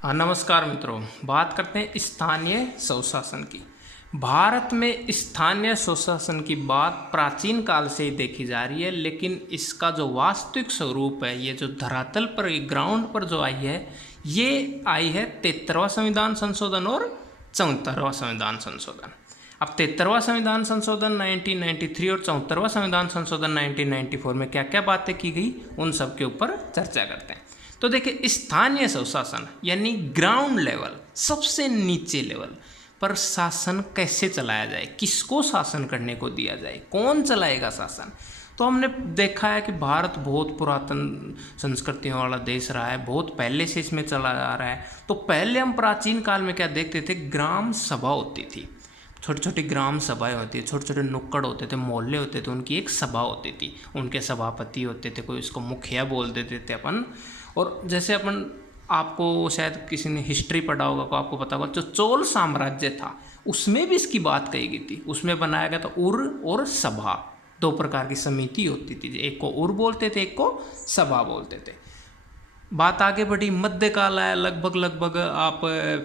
नमस्कार मित्रों, बात करते हैं स्थानीय स्वशासन की। भारत में स्थानीय स्वशासन की बात प्राचीन काल से ही देखी जा रही है, लेकिन इसका जो वास्तविक स्वरूप है, ये जो धरातल पर ग्राउंड पर जो आई है, ये आई है 73वां संविधान संशोधन और 74वां संविधान संशोधन। अब 73वां संविधान संशोधन 1993 और 74वां संविधान संशोधन 1994 में क्या क्या बातें की गई, उन सब के ऊपर चर्चा करते हैं। तो देखिए, स्थानीय स्वशासन यानी ग्राउंड लेवल, सबसे नीचे लेवल पर शासन कैसे चलाया जाए, किसको शासन करने को दिया जाए, कौन चलाएगा शासन। तो हमने देखा है कि भारत बहुत पुरातन संस्कृतियों वाला देश रहा है, बहुत पहले से इसमें चला जा रहा है। तो पहले हम प्राचीन काल में क्या देखते थे, ग्राम सभा होती थी, छोटी छोटी ग्राम सभाएं होती थी, छोटे छोटे नुक्कड़ होते थे, मोहल्ले होते थे, उनकी एक सभा होती थी, उनके सभापति होते थे, कोई इसको मुखिया बोल देते थे अपन। और जैसे अपन, आपको शायद किसी ने हिस्ट्री पढ़ा होगा तो आपको पता होगा, जो चोल साम्राज्य था उसमें भी इसकी बात कही गई थी। उसमें बनाया गया था उर और सभा, दो प्रकार की समिति होती थी, एक को उर बोलते थे, एक को सभा बोलते थे। बात आगे बढ़ी, मध्यकाल आया, लगभग आप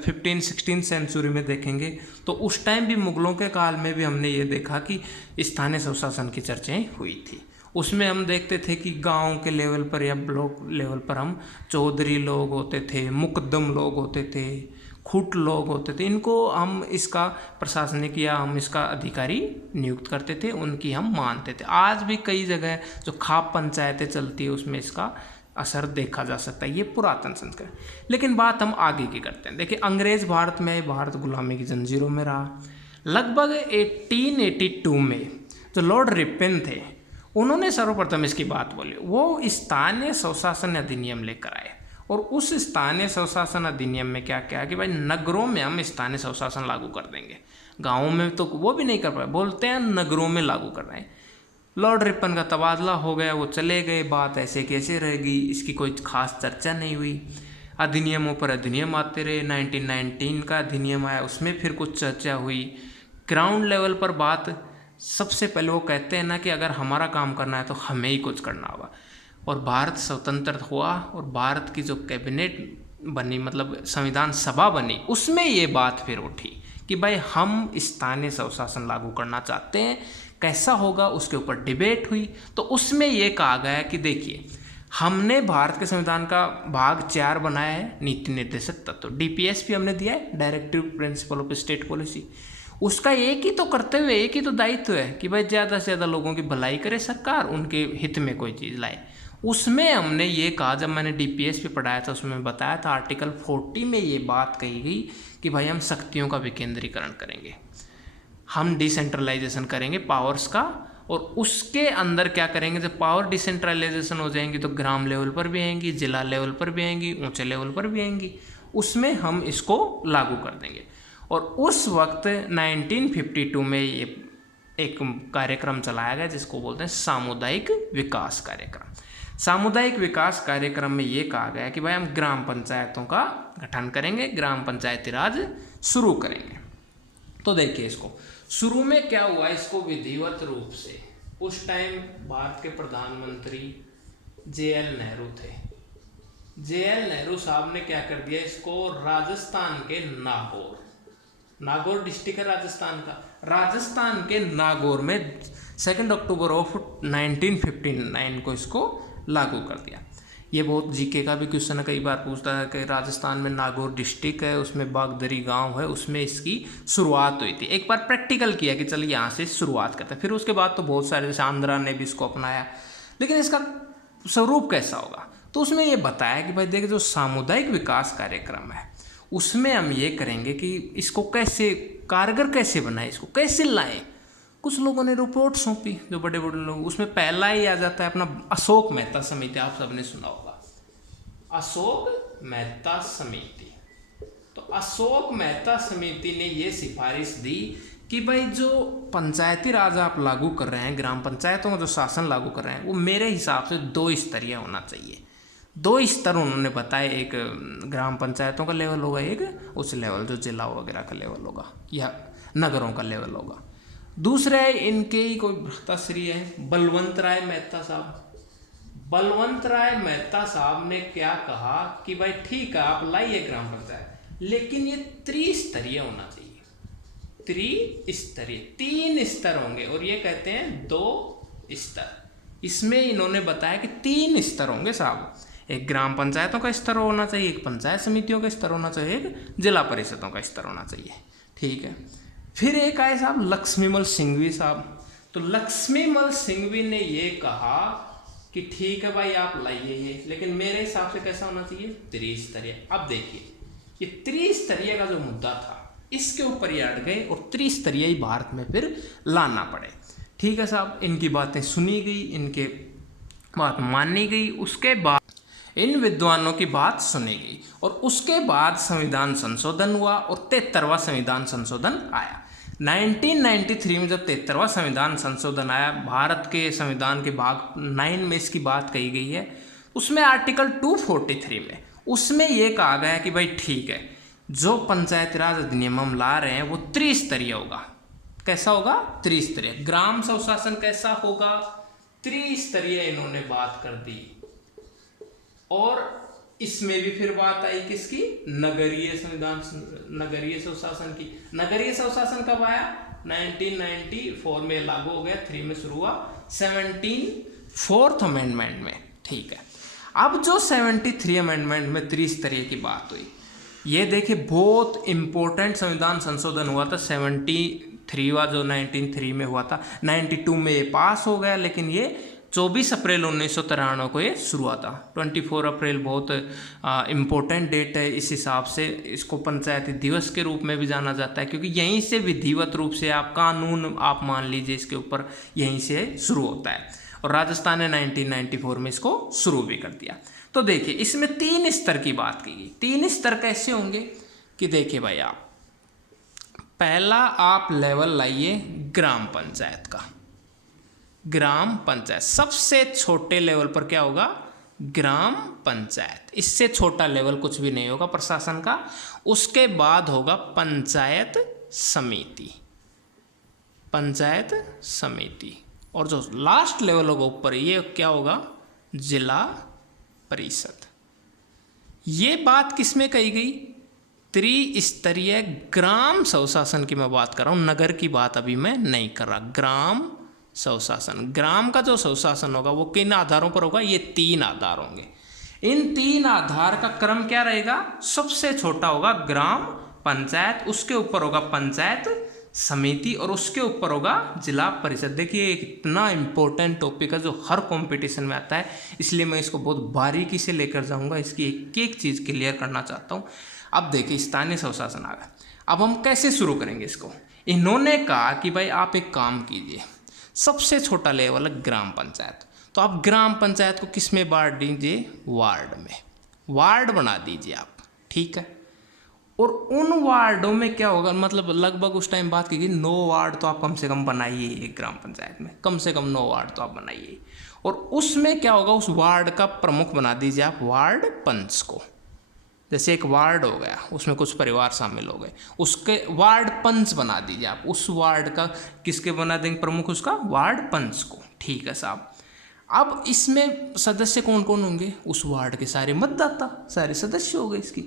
15-16 सेंचुरी में देखेंगे तो उस टाइम भी, मुगलों के काल में भी हमने ये देखा कि स्थानीय स्वशासन की चर्चाएं हुई थी। उसमें हम देखते थे कि गांव के लेवल पर या ब्लॉक लेवल पर हम चौधरी लोग होते थे, मुकद्दम लोग होते थे, खूट लोग होते थे, इनको हम इसका प्रशासनिक या हम इसका अधिकारी नियुक्त करते थे, उनकी हम मानते थे। आज भी कई जगह जो खाप पंचायतें चलती है उसमें इसका असर देखा जा सकता है, ये पुरातन संस्कृति। लेकिन बात हम आगे की करते हैं। देखिए, अंग्रेज भारत में, भारत गुलामी की जंजीरों में रहा। लगभग 1882 में जो लॉर्ड रिपन थे, उन्होंने सर्वप्रथम इसकी बात बोली। वो स्थानीय स्वशासन अधिनियम लेकर आए, और उस स्थानीय स्वशासन अधिनियम में क्या क्या कि भाई नगरों में हम स्थानीय स्वशासन लागू कर देंगे, गाँवों में तो वो भी नहीं कर पाए, बोलते हैं नगरों में लागू कर रहे हैं। लॉर्ड रिपन का तबादला हो गया, वो चले गए, बात ऐसे कैसे रहेगी, इसकी कोई खास चर्चा नहीं हुई। अधिनियमों पर अधिनियम आते रहे, 1919 का अधिनियम आया, उसमें फिर कुछ चर्चा हुई। ग्राउंड लेवल पर बात, सबसे पहले वो कहते हैं ना कि अगर हमारा काम करना है तो हमें ही कुछ करना होगा। और भारत स्वतंत्र हुआ और भारत की जो कैबिनेट बनी, मतलब संविधान सभा बनी, उसमें ये बात फिर उठी कि भाई हम स्थानीय स्वशासन लागू करना चाहते हैं, कैसा होगा उसके ऊपर डिबेट हुई। तो उसमें ये कहा गया कि देखिए, हमने भारत के संविधान का भाग 4 बनाया है, नीति निर्देशक तत्व, डीपीएस भी हमने दिया है, directive principle of state policy. उसका एक ही तो कर्तव्य, एक ही तो दायित्व है कि भाई ज़्यादा से ज़्यादा लोगों की भलाई करे सरकार, उनके हित में कोई चीज़ लाए। उसमें हमने ये कहा, जब मैंने डीपीएस पे पढ़ाया था उसमें बताया था, आर्टिकल 40 में ये बात कही गई कि भाई हम शक्तियों का विकेंद्रीकरण करेंगे, हम डिसेंट्रलाइजेशन करेंगे पावर्स का। और उसके अंदर क्या करेंगे, जब पावर डिसेंट्रलाइजेशन हो जाएंगी तो ग्राम लेवल पर भी आएंगी, जिला लेवल पर भी आएंगी, ऊंचे लेवल पर भी आएंगी, उसमें हम इसको लागू कर देंगे। और उस वक्त 1952 में ये एक कार्यक्रम चलाया गया जिसको बोलते हैं सामुदायिक विकास कार्यक्रम। सामुदायिक विकास कार्यक्रम में ये कहा गया कि भाई हम ग्राम पंचायतों का गठन करेंगे, ग्राम पंचायती राज शुरू करेंगे। तो देखिए, इसको शुरू में क्या हुआ, इसको विधिवत रूप से, उस टाइम भारत के प्रधानमंत्री JL नेहरू थे। JL नेहरू साहब ने क्या कर दिया, इसको राजस्थान के नागौर डिस्ट्रिक्ट है राजस्थान का, राजस्थान के नागौर में 2 अक्टूबर ऑफ 1959 को इसको लागू कर दिया। ये बहुत जीके का भी क्वेश्चन है, कई बार पूछता है कि राजस्थान में नागौर डिस्ट्रिक्ट है, उसमें बागदरी गांव है, उसमें इसकी शुरुआत हुई थी। एक बार प्रैक्टिकल किया कि चलिए यहाँ से शुरुआत करते हैं, फिर उसके बाद तो बहुत सारे, जैसे आंध्रा ने भी इसको अपनाया। लेकिन इसका स्वरूप कैसा होगा, तो उसमें ये बताया कि भाई देखिए, जो सामुदायिक विकास कार्यक्रम है उसमें हम ये करेंगे कि इसको कैसे कारगर कैसे बनाए, इसको कैसे लाएं। कुछ लोगों ने रिपोर्ट सौंपी, जो बड़े बड़े लोग, उसमें पहला ही आ जाता है अपना अशोक मेहता समिति, आप सबने सुना होगा, अशोक मेहता समिति। तो अशोक मेहता समिति ने ये सिफारिश दी कि भाई जो पंचायती राज आप लागू कर रहे हैं, ग्राम पंचायतों का जो शासन लागू कर रहे हैं, वो मेरे हिसाब से 2 स्तरीय होना चाहिए। 2 स्तर उन्होंने बताए, एक ग्राम पंचायतों का लेवल होगा, एक उस लेवल जो जिला वगैरह का लेवल होगा या नगरों का लेवल होगा। दूसरे इनके ही कोई भ्राताश्री है, बलवंत राय मेहता साहब, बलवंत राय मेहता साहब ने क्या कहा कि भाई ठीक है आप लाइए ग्राम पंचायत, लेकिन ये त्रिस्तरीय होना चाहिए। त्रिस्तरीय, 3 स्तर होंगे, और ये कहते हैं 2 स्तर। इसमें इन्होंने बताया कि 3 स्तर होंगे साहब, एक ग्राम पंचायतों का स्तर होना चाहिए, एक पंचायत समितियों का स्तर होना चाहिए, एक जिला परिषदों का स्तर होना चाहिए। ठीक है। फिर एक आए साहब लक्ष्मीमल सिंघवी साहब। तो लक्ष्मीमल सिंघवी ने ये कहा कि ठीक है भाई आप लाइए ये, लेकिन मेरे हिसाब से कैसा होना चाहिए, त्रिस्तरीय। अब देखिए ये त्रिस्तरीय का जो मुद्दा था इसके ऊपर ये अड़ गए और त्रिस्तरीय ही भारत में फिर लाना पड़े। ठीक है साहब, इनकी बातें सुनी गई, इनके बात मानी गई, उसके बाद इन विद्वानों की बात सुनी गई और उसके बाद संविधान संशोधन हुआ और 73वां संविधान संशोधन आया। 1993 में जब 73वां संविधान संशोधन आया, भारत के संविधान के भाग 9 में इसकी बात कही गई है। उसमें आर्टिकल 243 में उसमें ये कहा गया कि भाई ठीक है, जो पंचायती राज अधिनियम हम ला रहे हैं वो त्रिस्तरीय होगा। कैसा होगा, त्रिस्तरीय। ग्राम स्वशासन कैसा होगा, त्रिस्तरीय इन्होंने बात कर दी। और इसमें भी फिर बात आई किसकी, नगरीय संविधान, नगरीय स्वशासन की। नगरीय स्वशासन कब आया, 1994 में लागू हो गया, 3 में शुरू हुआ, 74th अमेंडमेंट में। ठीक है। अब जो 73 अमेंडमेंट में त्रिस्तरीय की बात हुई, ये देखिए बहुत इंपॉर्टेंट संविधान संशोधन हुआ था। 73वां जो 1993 में हुआ था, 92 में ये पास हो गया, लेकिन ये 24 अप्रैल 1993 को ये शुरू हुआ था। 24 अप्रैल बहुत इम्पोर्टेंट डेट है, इस हिसाब से इसको पंचायती दिवस के रूप में भी जाना जाता है, क्योंकि यहीं से विधिवत रूप से आप कानून आप मान लीजिए इसके ऊपर यहीं से शुरू होता है। और राजस्थान ने 1994 में इसको शुरू भी कर दिया। तो देखिए इसमें 3 स्तर की बात की गई। 3 स्तर कैसे होंगे कि देखिए भाई, आप पहला आप लेवल लाइए ग्राम पंचायत का। ग्राम पंचायत सबसे छोटे लेवल पर क्या होगा, ग्राम पंचायत। इससे छोटा लेवल कुछ भी नहीं होगा प्रशासन का। उसके बाद होगा पंचायत समिति, पंचायत समिति। और जो लास्ट लेवल होगा ऊपर, ये क्या होगा, जिला परिषद। ये बात किस में कही गई, त्रिस्तरीय ग्राम स्वशासन की मैं बात कर रहा हूँ, नगर की बात अभी मैं नहीं कर रहा। ग्राम स्वशासन, ग्राम का जो स्वशासन होगा वो किन आधारों पर होगा, ये 3 आधार होंगे। इन 3 आधार का क्रम क्या रहेगा, सबसे छोटा होगा ग्राम पंचायत, उसके ऊपर होगा पंचायत समिति और उसके ऊपर होगा जिला परिषद। देखिए एक इतना इम्पोर्टेंट टॉपिक है जो हर कंपटीशन में आता है, इसलिए मैं इसको बहुत बारीकी से लेकर जाऊंगा, इसकी एक एक चीज़ क्लियर करना चाहता हूँ। अब देखिए स्थानीय स्वशासन आ गया। अब हम कैसे शुरू करेंगे इसको। इन्होंने कहा कि भाई आप एक काम कीजिए, सबसे छोटा लेवल है ग्राम पंचायत, तो आप ग्राम पंचायत को किस में बांट दीजिए, वार्ड में, वार्ड बना दीजिए आप। ठीक है। और उन वार्डों में क्या होगा, मतलब लगभग उस टाइम बात की गई 9 वार्ड तो आप कम से कम बनाइए, एक ग्राम पंचायत में कम से कम 9 वार्ड तो आप बनाइए। और उसमें क्या होगा, उस वार्ड का प्रमुख बना दीजिए आप वार्ड पंच को। जैसे एक वार्ड हो गया, उसमें कुछ परिवार शामिल हो गए, उसके वार्ड पंच बना दीजिए आप। उस वार्ड का किसके बना देंगे प्रमुख, उसका वार्ड पंच को। ठीक है साहब। अब इसमें सदस्य कौन कौन होंगे, उस वार्ड के सारे मतदाता, सारे सदस्य हो गए इसकी।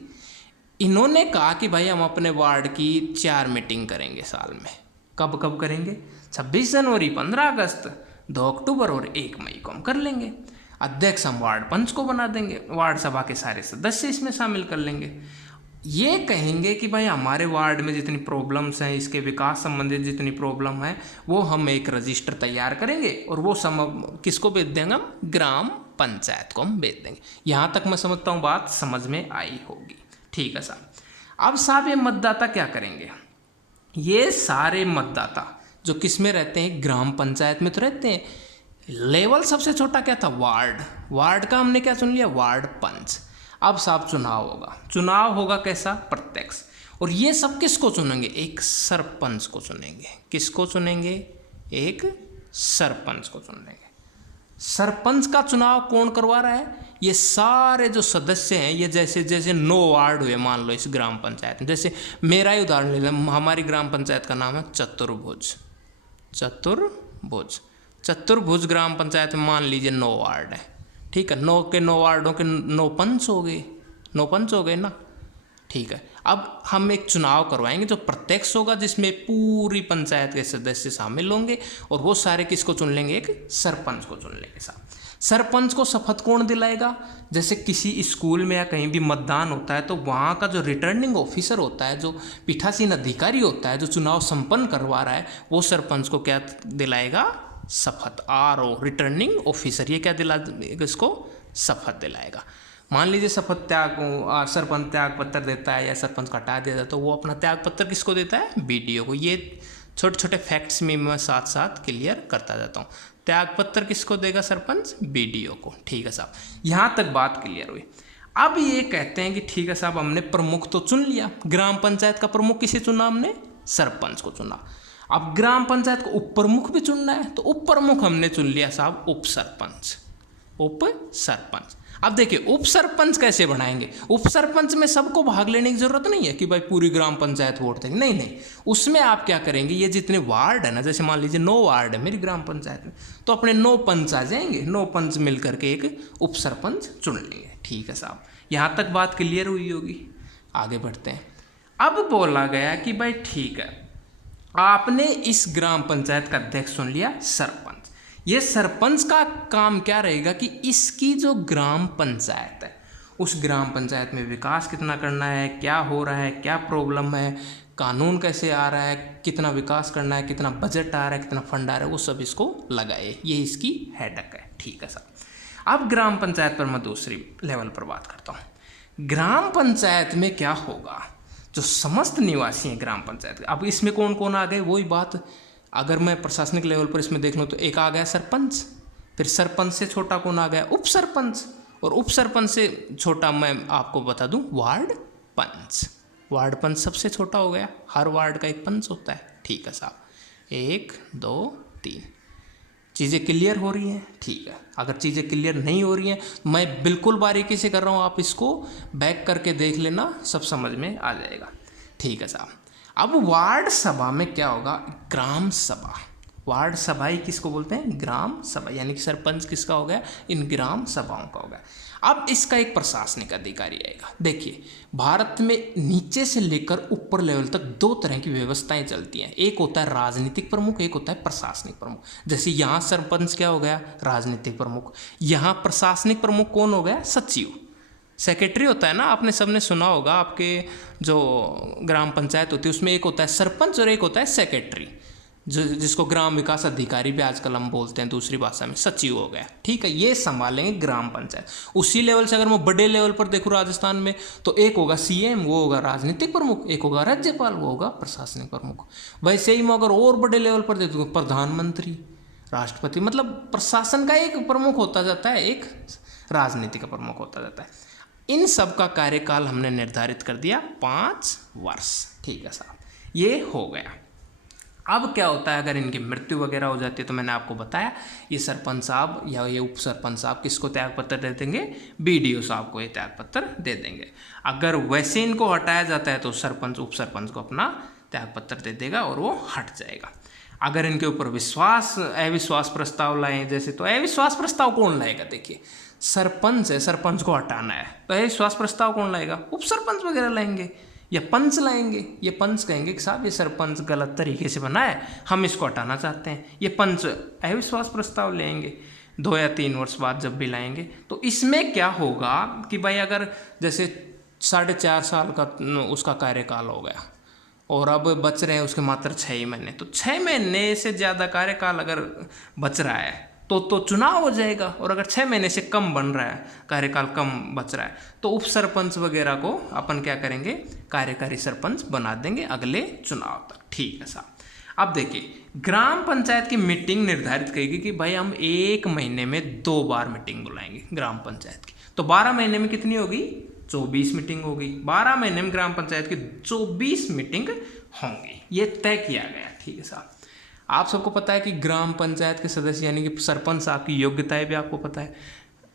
इन्होंने कहा कि भाई हम अपने वार्ड की 4 मीटिंग करेंगे साल में। कब कब करेंगे, 26 जनवरी, 15 अगस्त, 2 अक्टूबर और 1 मई को हम कर लेंगे। अध्यक्ष हम वार्ड पंच को बना देंगे, वार्ड सभा के सारे सदस्य इसमें शामिल कर लेंगे। ये कहेंगे कि भाई हमारे वार्ड में जितनी प्रॉब्लम्स हैं, इसके विकास संबंधित जितनी प्रॉब्लम है, वो हम एक रजिस्टर तैयार करेंगे और वो किसको भेज देंगे, हम ग्राम पंचायत को हम भेज देंगे। यहाँ तक मैं समझता हूँ बात समझ में आई होगी। ठीक है साहब। अब साहब ये मतदाता क्या करेंगे, ये सारे मतदाता जो किस में रहते हैं, ग्राम पंचायत में तो रहते हैं। लेवल सबसे छोटा क्या था, वार्ड, वार्ड का हमने क्या चुन लिया, वार्ड पंच। अब साहब चुनाव होगा, चुनाव होगा कैसा, प्रत्यक्ष। और ये सब किसको चुनेंगे, एक सरपंच को चुनेंगे। किसको चुनेंगे, एक सरपंच को चुनेंगे। सरपंच का चुनाव कौन करवा रहा है, ये सारे जो सदस्य हैं, ये जैसे जैसे 9 वार्ड हुए मान लो इस ग्राम पंचायत में। जैसे मेरा ही उदाहरण ले लें, हमारी ग्राम पंचायत का नाम है चतुर्भुज। चतुर्भुज, चतुर्भुज ग्राम पंचायत में मान लीजिए 9 वार्ड है। ठीक है, 9 के 9 वार्डों के 9 पंच हो गए, 9 पंच हो गए ना। ठीक है, अब हम एक चुनाव करवाएंगे जो प्रत्यक्ष होगा, जिसमें पूरी पंचायत के सदस्य शामिल होंगे और वो सारे किसको चुन लेंगे, एक सरपंच को चुन लेंगे साहब। सरपंच को शपथ कौन दिलाएगा? जैसे किसी स्कूल में या कहीं भी मतदान होता है तो वहाँ का जो रिटर्निंग ऑफिसर होता है, जो पीठासीन अधिकारी होता है, जो चुनाव संपन्न करवा रहा है, वो सरपंच को क्या दिलाएगा? शपथ। RO रिटर्निंग ऑफिसर, ये क्या दिलाएगा? इसको शपथ दिलाएगा। मान लीजिए शपथ सरपंच त्याग पत्र देता है या सरपंच का हटा देता है, तो वो अपना त्याग पत्र किसको देता है? BDO को। ये छोटे छोटे फैक्ट्स में मैं साथ साथ क्लियर करता जाता हूँ। त्याग पत्र किसको देगा सरपंच? BDO को। ठीक है साहब, यहाँ तक बात क्लियर हुई। अब ये कहते हैं कि ठीक है साहब, हमने प्रमुख तो चुन लिया, ग्राम पंचायत का प्रमुख किसे चुना हमने? सरपंच को चुना। अब ग्राम पंचायत को उप प्रमुख भी चुनना है, तो उप प्रमुख हमने चुन लिया साहब उप सरपंच। उप सरपंच। अब देखिए उप सरपंच कैसे बनाएंगे? उप सरपंच में सबको भाग लेने की जरूरत नहीं है कि भाई पूरी ग्राम पंचायत वोट देंगे, नहीं नहीं। उसमें आप क्या करेंगे, ये जितने वार्ड है ना, जैसे मान लीजिए 9 वार्ड है मेरी ग्राम पंचायत में, तो अपने 9 पंच आ जाएंगे, 9 पंच मिल करके एक उप सरपंच चुन लेंगे। ठीक है साहब, यहाँ तक बात क्लियर हुई होगी। आगे बढ़ते हैं। अब बोला गया कि भाई ठीक है, आपने इस ग्राम पंचायत का अध्यक्ष चुन लिया सरपंच। ये सरपंच का काम क्या रहेगा कि इसकी जो ग्राम पंचायत है, उस ग्राम पंचायत में विकास कितना करना है, क्या हो रहा है, क्या प्रॉब्लम है, कानून कैसे आ रहा है, कितना विकास करना है, कितना बजट आ रहा है, कितना फंड आ रहा है, वो सब इसको लगाए। ये इसकी हेडक है। ठीक है साहब। अब ग्राम पंचायत पर मैं दूसरी लेवल पर बात करता हूँ। ग्राम पंचायत में क्या होगा, जो समस्त निवासी हैं ग्राम पंचायत, अब इसमें कौन कौन आ गए, वही बात। अगर मैं प्रशासनिक लेवल पर इसमें देख लूँ तो एक आ गया सरपंच, फिर सरपंच से छोटा कौन आ गया? उप सरपंच, और उप सरपंच से छोटा मैं आपको बता दूं वार्ड पंच। वार्ड पंच सबसे छोटा हो गया, हर वार्ड का एक पंच होता है। ठीक है साहब, 1 2 3 चीज़ें क्लियर हो रही हैं? ठीक है। अगर चीज़ें क्लियर नहीं हो रही हैं, मैं बिल्कुल बारीकी से कर रहा हूँ, आप इसको बैक करके देख लेना, सब समझ में आ जाएगा। ठीक है साहब। अब वार्ड सभा में क्या होगा? ग्राम सभा। वार्ड सभा ही किसको बोलते हैं? ग्राम सभा, यानी कि सरपंच किसका हो गया? इन ग्राम सभाओं का हो गया। अब इसका एक प्रशासनिक अधिकारी आएगा। देखिए, भारत में नीचे से लेकर ऊपर लेवल तक 2 तरह की व्यवस्थाएं चलती हैं। एक होता है राजनीतिक प्रमुख, एक होता है प्रशासनिक प्रमुख। जैसे यहाँ सरपंच क्या हो गया? राजनीतिक प्रमुख। यहाँ प्रशासनिक प्रमुख कौन हो गया? सचिव, सेक्रेटरी होता है ना, आपने सबने सुना होगा। आपके जो ग्राम पंचायत होती है उसमें एक होता है सरपंच और एक होता है सेक्रेटरी, जिसको ग्राम विकास अधिकारी भी आजकल हम बोलते हैं दूसरी भाषा में, सचिव हो गया। ठीक है, ये संभालेंगे ग्राम पंचायत। उसी लेवल से अगर मैं बड़े लेवल पर देखूँ राजस्थान में, तो एक होगा CM, वो होगा राजनीतिक प्रमुख, एक होगा राज्यपाल, वो होगा प्रशासनिक प्रमुख। वैसे ही मैं अगर और बड़े लेवल पर देखूँ, प्रधानमंत्री, राष्ट्रपति, मतलब प्रशासन का एक प्रमुख होता जाता है, एक राजनीति का प्रमुख होता जाता है। इन सब का कार्यकाल हमने निर्धारित कर दिया 5 वर्ष। ठीक है साहब, ये हो गया। अब क्या होता है, अगर इनकी मृत्यु वगैरह हो जाती है, तो मैंने आपको बताया ये सरपंच साहब या ये उप सरपंच साहब किसको त्याग पत्र दे देंगे? BDO साहब को ये त्याग पत्र दे देंगे। अगर वैसे इनको हटाया जाता है तो सरपंच उप सरपंच को अपना त्याग पत्र दे देगा और वो हट जाएगा। अगर इनके ऊपर अविश्वास प्रस्ताव लाएं जैसे, तो अविश्वास प्रस्ताव कौन लाएगा? देखिए, सरपंच है, सरपंच को हटाना है, तो अविश्वास प्रस्ताव कौन लाएगा? उप सरपंच वगैरह लाएंगे या पंच लाएंगे। ये पंच कहेंगे कि साहब ये सरपंच गलत तरीके से बना है, हम इसको हटाना चाहते हैं। ये पंच अविश्वास प्रस्ताव लेंगे 2 या 3 वर्ष बाद जब भी लाएंगे। तो इसमें क्या होगा कि भाई अगर जैसे 4.5 साल का उसका कार्यकाल हो गया और अब बच रहे हैं उसके मात्र 6 महीने, तो 6 महीने से ज़्यादा कार्यकाल अगर बच रहा है तो चुनाव हो जाएगा। और अगर 6 महीने से कम बन रहा है, कार्यकाल कम बच रहा है, तो उप सरपंच वगैरह को अपन क्या करेंगे? कार्यकारी सरपंच बना देंगे अगले चुनाव तक। ठीक है साहब। अब देखिए, ग्राम पंचायत की मीटिंग निर्धारित करेगी कि भाई हम 1 महीने में 2 बार मीटिंग बुलाएंगे ग्राम पंचायत की। तो 12 महीने में कितनी होगी? 24 मीटिंग होगी। 12 महीने में ग्राम पंचायत की 24 मीटिंग होंगी, ये तय किया गया। ठीक है साहब। आप सबको पता है कि ग्राम पंचायत के सदस्य यानी कि सरपंच साहब की योग्यताएं भी आपको पता है।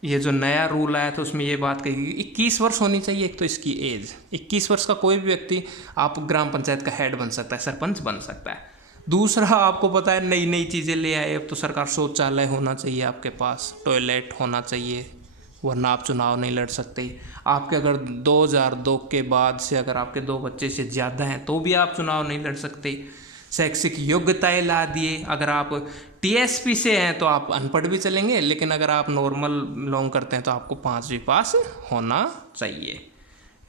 ये जो नया रूल आया था उसमें ये बात कही कि 21 वर्ष होनी चाहिए। एक तो इसकी एज 21 वर्ष का कोई भी व्यक्ति आप ग्राम पंचायत का हेड बन सकता है, सरपंच बन सकता है। दूसरा, आपको पता है नई नई चीज़ें ले आए अब तो सरकार, शौचालय होना चाहिए आपके पास, टॉयलेट होना चाहिए, वरना आप चुनाव नहीं लड़ सकते। आपके अगर 2002 के बाद से अगर आपके 2 बच्चे से ज़्यादा हैं तो भी आप चुनाव नहीं लड़ सकते। शैक्षिक योग्यताएं ला दिए, अगर आप टीएसपी से हैं तो आप अनपढ़ भी चलेंगे, लेकिन अगर आप नॉर्मल बिलोंग करते हैं तो आपको 5वीं पास होना चाहिए।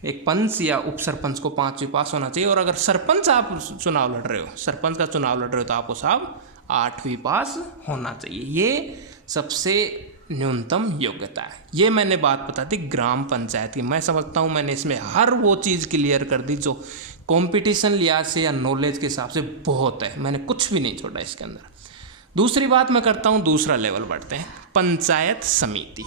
एक पंच या उप सरपंच को 5वीं पास होना चाहिए, और अगर सरपंच आप चुनाव लड़ रहे हो, सरपंच का चुनाव लड़ रहे हो, तो आपको साहब 8वीं पास होना चाहिए। ये सबसे न्यूनतम योग्यता है। ये मैंने बात बता दी ग्राम पंचायत की। मैं समझता हूँ मैंने इसमें हर वो चीज़ क्लियर कर दी जो कंपटीशन लिहाज से या नॉलेज के हिसाब से बहुत है, मैंने कुछ भी नहीं छोड़ा इसके अंदर। दूसरी बात मैं करता हूँ, दूसरा लेवल बढ़ते हैं, पंचायत समिति।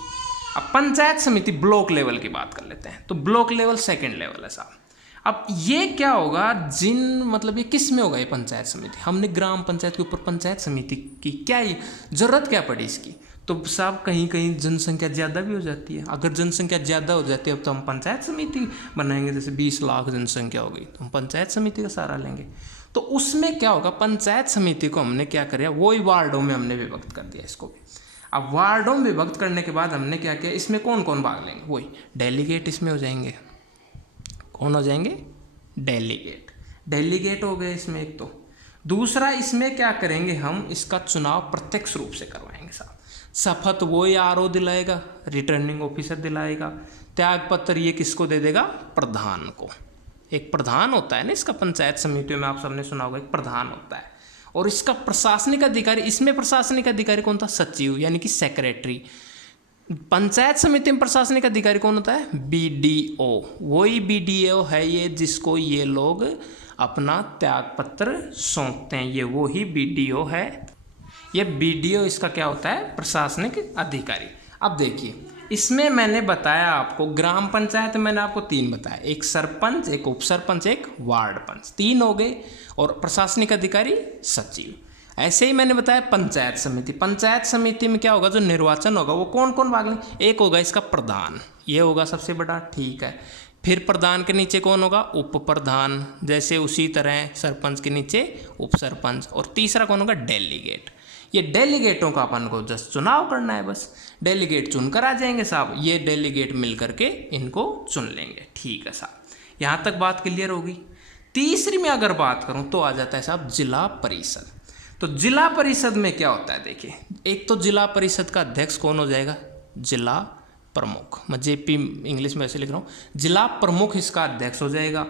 अब पंचायत समिति ब्लॉक लेवल की बात कर लेते हैं। तो ब्लॉक लेवल सेकंड लेवल है साहब। अब ये क्या होगा, मतलब ये किस में होगा ये पंचायत समिति? हमने ग्राम पंचायत के ऊपर पंचायत समिति की क्या ज़रूरत क्या पड़ी इसकी? तो साहब कहीं कहीं जनसंख्या ज़्यादा भी हो जाती है। अगर जनसंख्या ज़्यादा हो जाती है तो हम पंचायत समिति बनाएंगे। जैसे 20 लाख जनसंख्या हो गई तो हम पंचायत समिति का सहारा लेंगे। तो उसमें क्या होगा, पंचायत समिति को हमने क्या किया, वही वार्डों में हमने विभक्त कर दिया इसको भी। अब वार्डों में विभक्त करने के बाद हमने क्या किया, इसमें कौन कौन भाग लेंगे, वही डेलीगेट इसमें हो जाएंगे। कौन हो जाएंगे? डेलीगेट। डेलीगेट हो गए इसमें एक। तो दूसरा इसमें क्या करेंगे, हम इसका चुनाव प्रत्यक्ष रूप से करवाएंगे साहब। शपथ वही आरओ दिलाएगा, रिटर्निंग ऑफिसर दिलाएगा। त्याग पत्र ये किसको दे देगा? प्रधान को। एक प्रधान होता है ना इसका, पंचायत समितियों में आप सबने सुना होगा एक प्रधान होता है। और इसका प्रशासनिक अधिकारी, इसमें प्रशासनिक अधिकारी कौन था? सचिव, यानी कि सेक्रेटरी। पंचायत समिति में प्रशासनिक अधिकारी कौन होता है? बीडीओ। वही बीडीओ है ये जिसको ये लोग अपना त्याग पत्र सौंपते हैं, ये वो ही बीडीओ है। ये बीडीओ इसका क्या होता है? प्रशासनिक अधिकारी। अब देखिए इसमें मैंने बताया आपको, ग्राम पंचायत में मैंने आपको 3 बताया, एक सरपंच, एक उप सरपंच, एक वार्ड पंच, 3 हो गए, और प्रशासनिक अधिकारी सचिव। ऐसे ही मैंने बताया पंचायत समिति। पंचायत समिति में क्या होगा, जो निर्वाचन होगा वो कौन कौन भाग लेंगे? एक होगा इसका प्रधान, ये होगा सबसे बड़ा, ठीक है। फिर प्रधान के नीचे कौन होगा? उप प्रधान, जैसे उसी तरह सरपंच के नीचे उप सरपंच। और तीसरा कौन होगा? डेलीगेट। ये डेलीगेटों का अपन को जस्ट चुनाव करना है, बस डेलीगेट चुनकर आ जाएंगे साहब। ये डेलीगेट मिल करके इनको चुन लेंगे, ठीक है साहब। यहाँ तक बात क्लियर होगी। तीसरी में अगर बात करूँ तो आ जाता है साहब जिला परिषद। तो जिला परिषद में क्या होता है, देखिए एक तो जिला परिषद का अध्यक्ष कौन हो जाएगा? जिला प्रमुख। मैं जेपी इंग्लिश में ऐसे लिख रहा हूँ, जिला प्रमुख इसका अध्यक्ष हो जाएगा।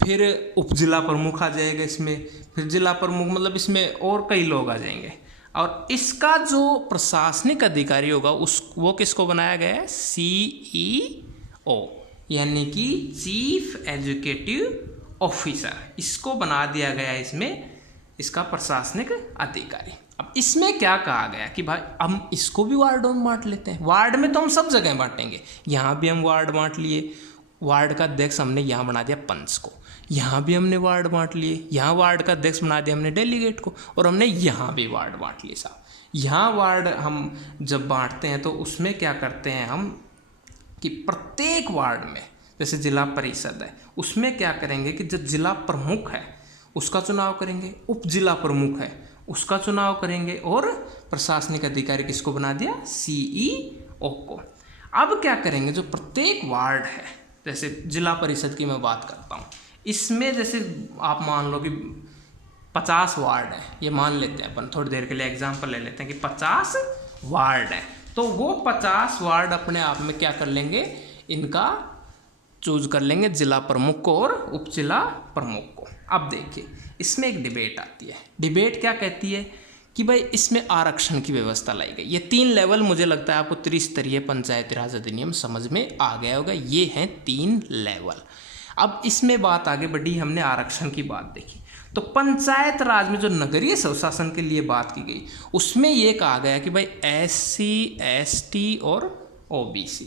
फिर उप जिला प्रमुख आ जाएगा इसमें, फिर जिला प्रमुख, मतलब इसमें और कई लोग आ जाएंगे। और इसका जो प्रशासनिक अधिकारी होगा वो किसको बनाया गया है? CEO, यानी कि चीफ एजुकेटिव ऑफिसर, इसको बना दिया गया है इसमें, इसका प्रशासनिक अधिकारी। अब इसमें क्या कहा गया कि भाई हम इसको भी वार्डों में बांट लेते हैं। वार्ड में तो हम सब जगह बांटेंगे, यहाँ भी हम वार्ड बांट लिए। वार्ड का अध्यक्ष हमने यहाँ बना दिया पंच को, यहाँ भी हमने वार्ड बांट लिए, यहाँ वार्ड का अध्यक्ष बना दिया हमने डेलीगेट को, और हमने यहाँ भी वार्ड बांट लिए साहब। यहाँ वार्ड हम जब बांटते हैं तो उसमें क्या करते हैं हम कि प्रत्येक वार्ड में, जैसे जिला परिषद है उसमें क्या करेंगे कि जो जिला प्रमुख है उसका चुनाव करेंगे, उप जिला प्रमुख है उसका चुनाव करेंगे, और प्रशासनिक अधिकारी किसको बना दिया? CEO को। अब क्या करेंगे, जो प्रत्येक वार्ड है, जैसे जिला परिषद की मैं बात करता हूँ, इसमें जैसे आप मान लो कि 50 वार्ड है, ये मान लेते हैं अपन, थोड़ी देर के लिए एग्जांपल ले लेते हैं कि 50 वार्ड है। तो वो 50 वार्ड अपने आप में क्या कर लेंगे, इनका चूज कर लेंगे जिला प्रमुख को और उप जिला प्रमुख को। अब देखिए इसमें एक डिबेट आती है। डिबेट क्या कहती है कि भाई इसमें आरक्षण की व्यवस्था लाई गई। ये 3 लेवल, मुझे लगता है आपको त्रिस्तरीय पंचायती राज अधिनियम समझ में आ गया होगा। ये हैं 3 लेवल। अब इसमें बात आगे बढ़ी, हमने आरक्षण की बात देखी। तो पंचायत राज में जो नगरीय स्वशासन के लिए बात की गई उसमें ये कहा गया कि भाई SC, ST और OBC,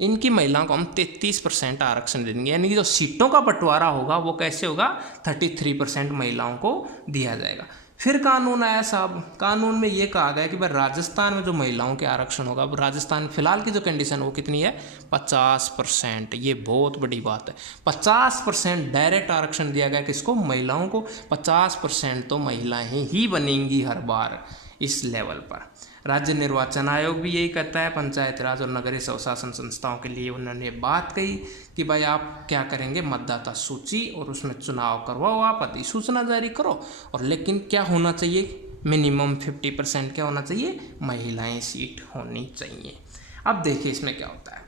इनकी महिलाओं को हम 33% आरक्षण दे देंगे। यानी कि जो सीटों का बंटवारा होगा वो कैसे होगा? 33% महिलाओं को दिया जाएगा। फिर कानून आया साहब, कानून में ये कहा गया कि भाई राजस्थान में जो महिलाओं के आरक्षण होगा, अब राजस्थान फिलहाल की जो कंडीशन वो कितनी है? 50%। ये बहुत बड़ी बात है, 50% डायरेक्ट आरक्षण दिया गया किसको? महिलाओं को। 50% तो महिलाएं ही बनेंगी हर बार। इस लेवल पर। राज्य निर्वाचन आयोग भी यही कहता है, पंचायत राज और नगरीय स्वशासन संस्थाओं के लिए उन्होंने बात कही कि भाई आप क्या करेंगे, मतदाता सूची और उसमें चुनाव करवाओ, आप अधिसूचना जारी करो, और लेकिन क्या होना चाहिए, मिनिमम 50% क्या होना चाहिए, महिलाएं सीट होनी चाहिए। अब देखिए इसमें क्या होता है,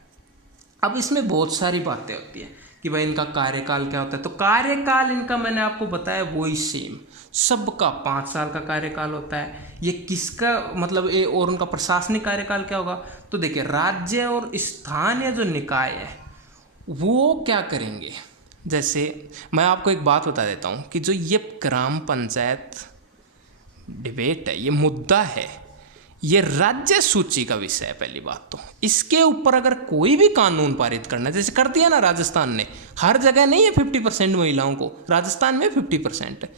अब इसमें बहुत सारी बातें होती है कि भाई इनका कार्यकाल क्या होता है। तो कार्यकाल इनका मैंने आपको बताया वही सेम, सबका 5 साल का कार्यकाल होता है। ये किसका मतलब ये, और उनका प्रशासनिक कार्यकाल क्या होगा, तो देखिए राज्य और स्थानीय जो निकाय है वो क्या करेंगे। जैसे मैं आपको एक बात बता देता हूँ कि जो ये ग्राम पंचायत डिबेट है, ये मुद्दा है, ये राज्य सूची का विषय है। पहली बात तो इसके ऊपर अगर कोई भी कानून पारित करना है, जैसे कर दिया ना राजस्थान ने, हर जगह नहीं है 50% महिलाओं को, राजस्थान में 50% है,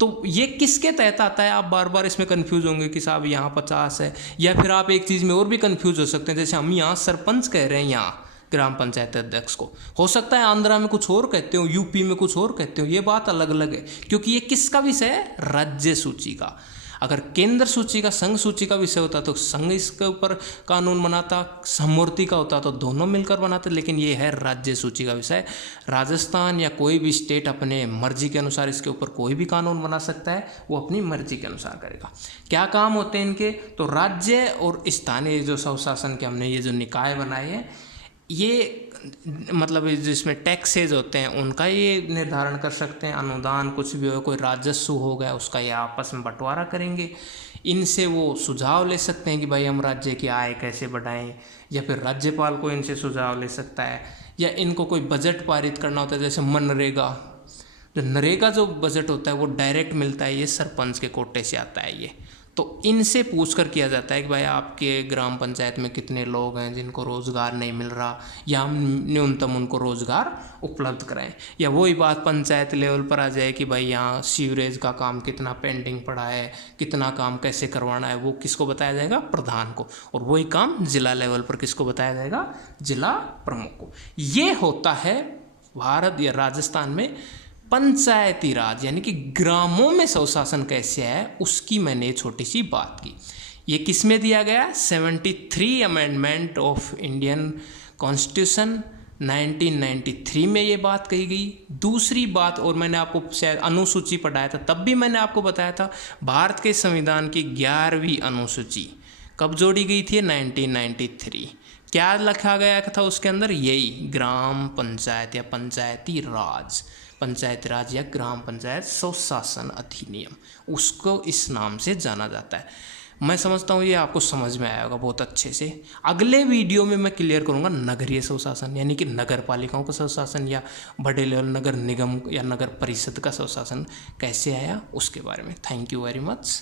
तो ये किसके तहत आता है। आप बार बार इसमें कंफ्यूज होंगे कि साहब यहाँ 50 है, या फिर आप एक चीज़ में और भी कंफ्यूज हो सकते हैं, जैसे हम यहाँ सरपंच कह रहे हैं, यहाँ ग्राम पंचायत अध्यक्ष को, हो सकता है आंध्रा में कुछ और कहते हो, यूपी में कुछ और कहते हो, ये बात अलग अलग है, क्योंकि ये किसका विषय है, राज्य सूची का। अगर केंद्र सूची का, संघ सूची का विषय होता तो संघ इसके ऊपर कानून बनाता, समूर्ति का होता तो दोनों मिलकर बनाते, लेकिन ये है राज्य सूची का विषय। राजस्थान या कोई भी स्टेट अपने मर्जी के अनुसार इसके ऊपर कोई भी कानून बना सकता है, वो अपनी मर्जी के अनुसार करेगा। क्या काम होते हैं इनके, तो राज्य और स्थानीय जो स्वशासन के हमने ये जो निकाय बनाए हैं, ये मतलब जिसमें टैक्सेज होते हैं उनका ये निर्धारण कर सकते हैं, अनुदान कुछ भी हो, कोई राजस्व हो गया उसका ये आपस में बंटवारा करेंगे। इनसे वो सुझाव ले सकते हैं कि भाई हम राज्य की आय कैसे बढ़ाएं, या फिर राज्यपाल को इनसे सुझाव ले सकता है, या इनको कोई बजट पारित करना होता है, जैसे मनरेगा, जो नरेगा जो बजट होता है वो डायरेक्ट मिलता है, ये सरपंच के कोटे से आता है ये, तो इनसे पूछकर किया जाता है कि भाई आपके ग्राम पंचायत में कितने लोग हैं जिनको रोज़गार नहीं मिल रहा, या हम न्यूनतम उनको रोज़गार उपलब्ध कराएं। या वही बात पंचायत लेवल पर आ जाए कि भाई यहाँ सीवरेज का काम कितना पेंडिंग पड़ा है, कितना काम कैसे करवाना है, वो किसको बताया जाएगा, प्रधान को, और वही काम जिला लेवल पर किसको बताया जाएगा, जिला प्रमुख को। ये होता है भारत या राजस्थान में पंचायती राज, यानी कि ग्रामों में स्वशासन कैसे है उसकी मैंने छोटी सी बात की। ये किस में दिया गया, 73 अमेंडमेंट ऑफ इंडियन कॉन्स्टिट्यूशन 1993 में ये बात कही गई। दूसरी बात, और मैंने आपको शायद अनुसूची पढ़ाया था, तब भी मैंने आपको बताया था भारत के संविधान की 11वीं अनुसूची कब जोड़ी गई थी, 1993। क्या लिखा गया था उसके अंदर, यही ग्राम पंचायत या पंचायती राज, पंचायत राज या ग्राम पंचायत स्वशासन अधिनियम, उसको इस नाम से जाना जाता है। मैं समझता हूँ ये आपको समझ में आया होगा बहुत अच्छे से। अगले वीडियो में मैं क्लियर करूँगा नगरीय स्वशासन, यानी कि नगर पालिकाओं का स्वशासन या बड़े लेवल नगर निगम या नगर परिषद का स्वशासन कैसे आया उसके बारे में। Thank you very much.